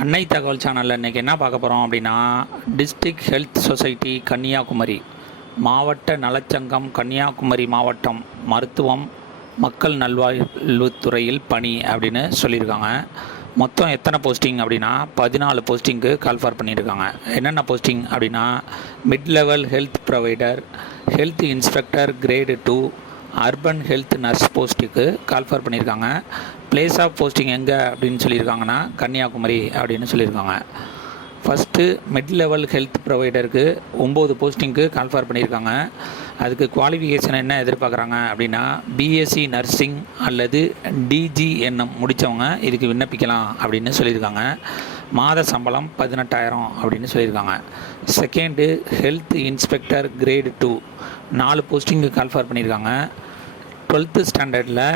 அன்னை தகவல் சேனலில் இன்றைக்கி என்ன பார்க்க போகிறோம் அப்படின்னா, டிஸ்ட்ரிக்ட் ஹெல்த் சொசைட்டி கன்னியாகுமரி, மாவட்ட நலச்சங்கம் கன்னியாகுமரி மாவட்டம், மருத்துவம் மக்கள் நல்வாழ்வுத்துறையில் பணி அப்படின்னு சொல்லியிருக்காங்க. மொத்தம் எத்தனை போஸ்டிங் அப்படின்னா 14 போஸ்டிங்க்கு கால்ஃபார் பண்ணியிருக்காங்க. என்னென்ன போஸ்டிங் அப்படின்னா, mid level health provider, health inspector grade 2, urban health nurse போஸ்ட்டுக்கு கால்ஃபார் பண்ணியிருக்காங்க. பிளேஸ் ஆஃப் போஸ்டிங் எங்கே அப்படின்னு சொல்லியிருக்காங்கன்னா கன்னியாகுமரி அப்படின்னு சொல்லியிருக்காங்க. ஃபஸ்ட்டு மிட் லெவல் ஹெல்த் ப்ரொவைடருக்கு 9 போஸ்டிங்க்கு கால்ஃபார் பண்ணியிருக்காங்க. அதுக்கு குவாலிஃபிகேஷன் என்ன எதிர்பார்க்குறாங்க அப்படின்னா, பிஎஸ்சி நர்சிங் அல்லது டிஜிஎன்எம் முடித்தவங்க இதுக்கு விண்ணப்பிக்கலாம் அப்படின்னு சொல்லியிருக்காங்க. மாத சம்பளம் 18,000 அப்படின்னு சொல்லியிருக்காங்க. Second health inspector grade 2 4 posting call for பண்ணியிருக்காங்க. 12th ஸ்டாண்டர்டில்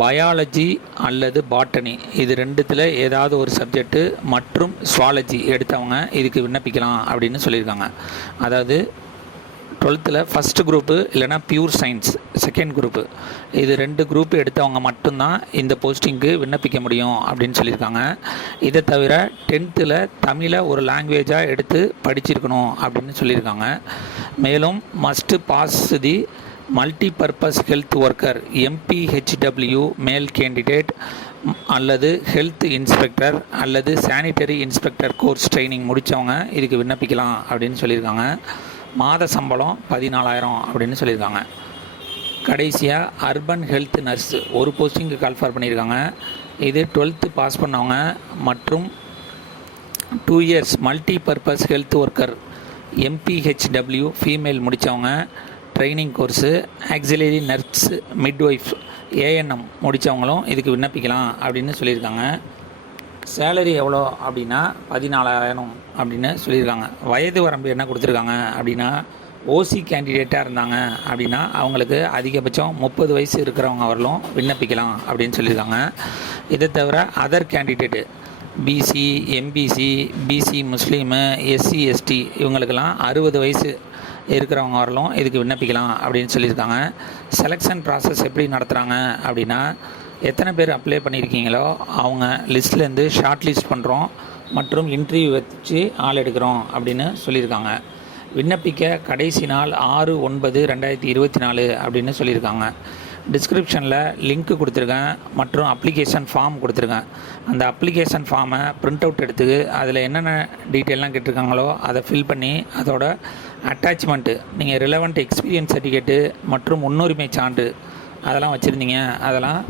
பயாலஜி அல்லது பாட்டனி இது ரெண்டுத்தில் ஏதாவது ஒரு சப்ஜெக்டு மற்றும் சுவாலஜி எடுத்தவங்க இதுக்கு விண்ணப்பிக்கலாம் அப்படின்னு சொல்லியிருக்காங்க. அதாவது 12th ஃபஸ்ட்டு குரூப்பு இல்லைனா பியூர் சயின்ஸ் செகண்ட் குரூப்பு, இது 2 குரூப்பு எடுத்தவங்க மட்டும்தான் இந்த போஸ்டிங்க்கு விண்ணப்பிக்க முடியும் அப்படின்னு சொல்லியிருக்காங்க. இதை தவிர 10th தமிழை ஒரு லாங்குவேஜாக எடுத்து படிச்சிருக்கணும் அப்படின்னு சொல்லியிருக்காங்க. மேலும் must pass the multi purpose health worker MPHW male candidate அல்லது ஹெல்த் இன்ஸ்பெக்டர் அல்லது சானிட்டரி இன்ஸ்பெக்டர் கோர்ஸ் ட்ரைனிங் முடித்தவங்க இதுக்கு விண்ணப்பிக்கலாம் அப்படின்னு சொல்லியிருக்காங்க. மாத சம்பளம் 14,000 அப்படின்னு சொல்லியிருக்காங்க. கடைசியாக அர்பன் ஹெல்த் நர்ஸ் ஒரு போஸ்டிங்கு கால்ஃபார் பண்ணியிருக்காங்க. இது 12th பாஸ் பண்ணவங்க மற்றும் 2 years multi purpose health worker MPHW female முடித்தவங்க training course, auxiliary nurse midwife ANM முடித்தவங்களும் இதுக்கு விண்ணப்பிக்கலாம் அப்படின்னு சொல்லியிருக்காங்க. சேலரி எவ்வளோ அப்படின்னா 14,000 அப்படின்னு சொல்லியிருக்காங்க. வயது வரம்பு என்ன கொடுத்துருக்காங்க அப்படின்னா, ஓசி கேண்டிடேட்டாக இருந்தாங்க அப்படின்னா அவங்களுக்கு அதிகபட்சம் 30 வயசு இருக்கிறவங்க வரலும் விண்ணப்பிக்கலாம் அப்படின்னு சொல்லியிருக்காங்க. இதை தவிர other candidate BC, MBC, BC Muslim, SC ST இவங்களுக்கெல்லாம் 60 வயசு இருக்கிறவங்க வரலும் இதுக்கு விண்ணப்பிக்கலாம் அப்படின்னு சொல்லியிருக்காங்க. செலெக்ஷன் ப்ராசஸ் எப்படி நடத்துகிறாங்க அப்படின்னா, எத்தனை பேர் அப்ளை பண்ணியிருக்கீங்களோ அவங்க லிஸ்ட்லேருந்து ஷார்ட் லிஸ்ட் பண்ணுறோம் மற்றும் இன்டர்வியூ வச்சு ஆள் எடுக்கிறோம் அப்படின்னு சொல்லியிருக்காங்க. விண்ணப்பிக்க கடைசி நாள் 6/9/2024 அப்படின்னு சொல்லியிருக்காங்க. டிஸ்கிரிப்ஷனில் லிங்க் கொடுத்துருக்கேன் மற்றும் அப்ளிகேஷன் ஃபார்ம் கொடுத்துருக்கேன். அந்த அப்ளிகேஷன் ஃபார்மை பிரிண்ட் அவுட் எடுத்து அதில் என்னென்ன டீட்டெயிலாம் கேட்டிருக்காங்களோ அதை ஃபில் பண்ணி அதோட அட்டாச்மெண்ட்டு நீங்கள் ரிலவெண்ட் எக்ஸ்பீரியன்ஸ் சர்டிஃபிகேட்டு மற்றும் முன்னுரிமை சான்று அதெல்லாம் வச்சுருந்தீங்க, அதெல்லாம்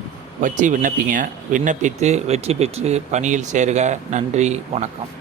வச்சு விண்ணப்பித்து வெற்றி பெற்று பணியில் சேருக. நன்றி, வணக்கம்.